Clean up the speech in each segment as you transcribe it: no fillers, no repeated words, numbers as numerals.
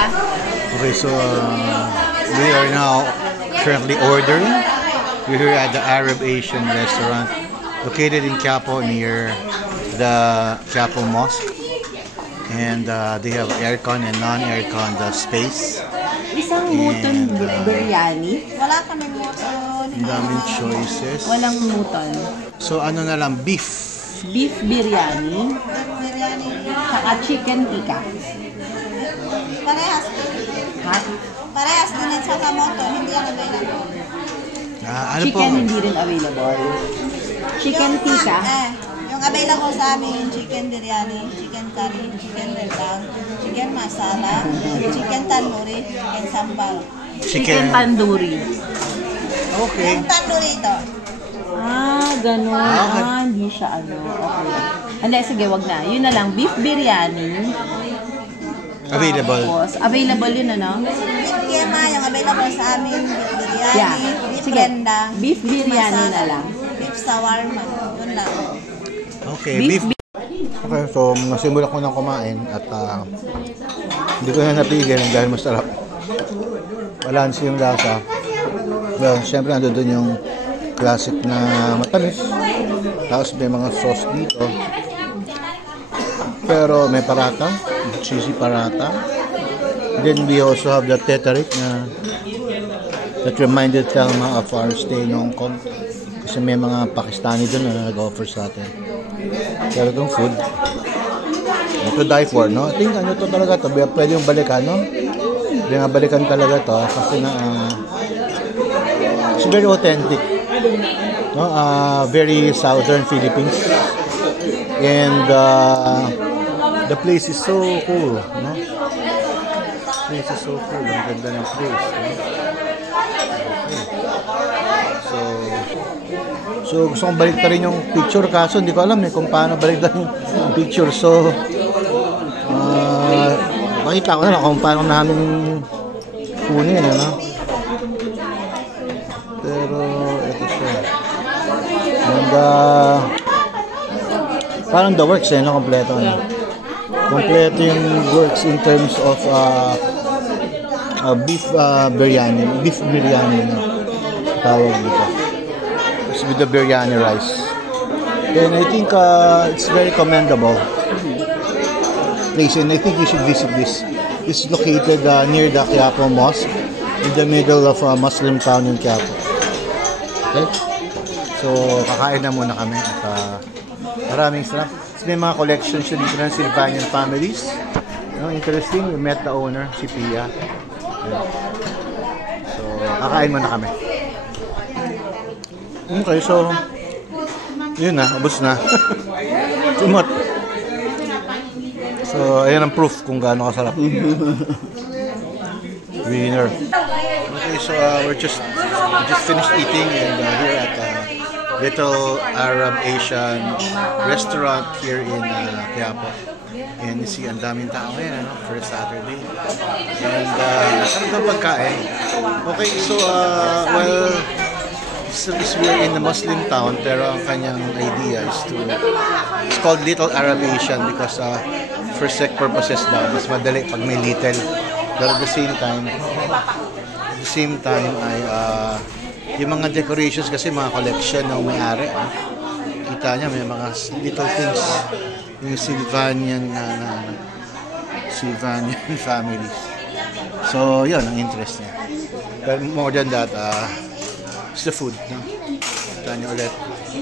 ha? Okay, so we are now currently ordering. We're here at the Arab Asian restaurant located in Quiapo near the Quiapo Mosque. And they have aircon and non-aircon space. Isang muton biryani. Wala kami muton. Ang daming choices. Walang muton. So ano na lang, beef. Beef biryani. Biryani. Saka chicken tikka. Parehas din. Ha? Parehas din at saka muton. Hindi ako available. Ano Chicken po? hindi rin available. Chicken tikka. Yung available sa amin, chicken biryani, chicken curry, chicken rendang, chicken masala, chicken tandoori, chicken sambal. Chicken tandoori. Okay. Yung tandoori ito. Ganun. Okay. Hindi siya ano. Okay. Hindi, sige, wag na. Yun na lang. Beef biryani. Available. Tapos, available yun, ano? Beef kema, yung available sa amin, beef biryani, Yeah. beef Sige. rendang, Beef biryani masala, na lang. beef shawarma. Yun lang. Okay, beef. Okay, so nasimula ko nang kumain at hindi ko na napigil dahil masarap. Balance yung lasa. Well, syempre nandun dun yung classic na matamis. Tapos may mga sauce dito. Pero may parata, cheesy parata. Then we also have the tetarik na that reminded Thelma of our stay in Hong Kong. Kasi may mga Pakistani dun na nag-offer sa atin. Pero itong food, ito die for, no? I think ano to talaga to, pwede yung balikan, no? Pwede nga balikan talaga to kasi na it's very authentic, no? Very southern Philippines, and the place is so cool, no? The place is so cool, ang ganda ng place, no? So gusto kong baliktarin yung picture kaso hindi ko alam kung paano baliktarin yung picture. So makita ko na lang kung paano namin kunin, ano? Pero ito siya. And parang the works, no? Kompleto, ano? Kompleto yung works in terms of beef biryani, no? Tawag dito. With the biryani rice, and I think it's very commendable place, and I think you should visit this. It's located near the Quiapo Mosque, in the middle of a Muslim town in Quiapo. Okay, so kakain na muna kami at maraming sarap. May mga collections dito ng Sylvanian families. No, interesting. We met the owner, si Pia. So kakain muna kami. Okay, so yun na, ubos na. Tumot. So, ayan ang proof kung gaano kasarap. Winner. Okay, so we just finished eating and here at Little Arab Asian restaurant here in Quiapo. And you see, ang daming tao ngayon, ano? First Saturday. And masarap ng pagkain. Okay, so well, we're in the Muslim town, pero ang kanyang idea is it's called Little Arab Asian because for sec purposes daw, mas madali pag may little. Pero at the same time ay yung mga decorations kasi mga collection ng may-ari. Kita niya may mga little things, yung Sylvanian Sylvanian families. So yun ang interest niya. But more than that, it's the food, no? Kita nyo ulit.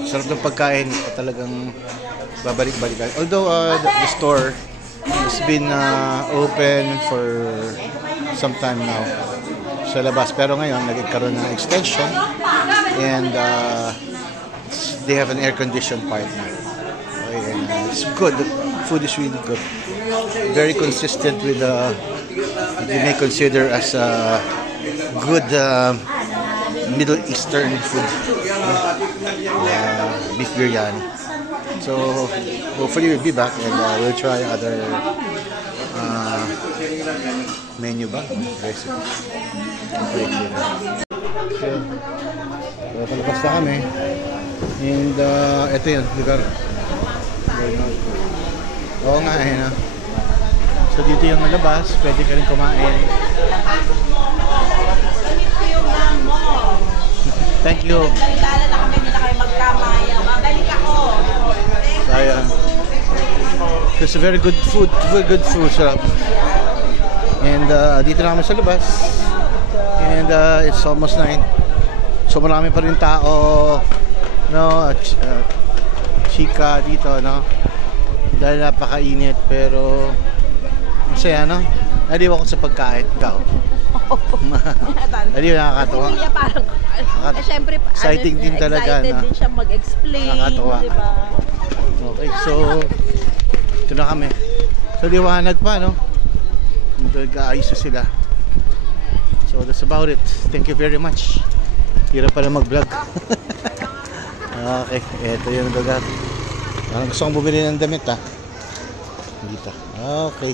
Sarap ng pagkain. Talagang babalik-balikan. Although the store has been open for some time now sa labas. Pero ngayon, nagkaroon ng extension and they have an air-conditioned part na. Okay, and, it's good. The food is really good. Very consistent with what you may consider as good Middle Eastern food, beef biryani. So hopefully we'll be back and we'll try other menu ba? Recipes. So palabas na kami and ito yun, lugar. Oo nga, ayun na. So So dito yung labas, pwede ka rin kumain. Thank you. Dala na kami, hindi na kami magkamaya. Magaling ako. So, ayan. It's a very good food, sarap. And dito na kami sa labas. And it's almost 9. So marami pa rin tao, no, chika dito, no. Dahil napakainit, pero masaya, no. Naliw ako sa pagkain, ikaw. Naliw, nakakatawa. Kuya, parang, syempre, Exciting din talaga, excited no? din siya mag-explain, Nakakatawa. di ba? Okay, so ito na kami. So liwanag pa, no. Nag-aayos na sila. So that's about it. Thank you very much. Hirap pala mag-vlog. Okay, eto yung lugar. Parang gusto kong bumili ng damit, ha. Dito. Okay.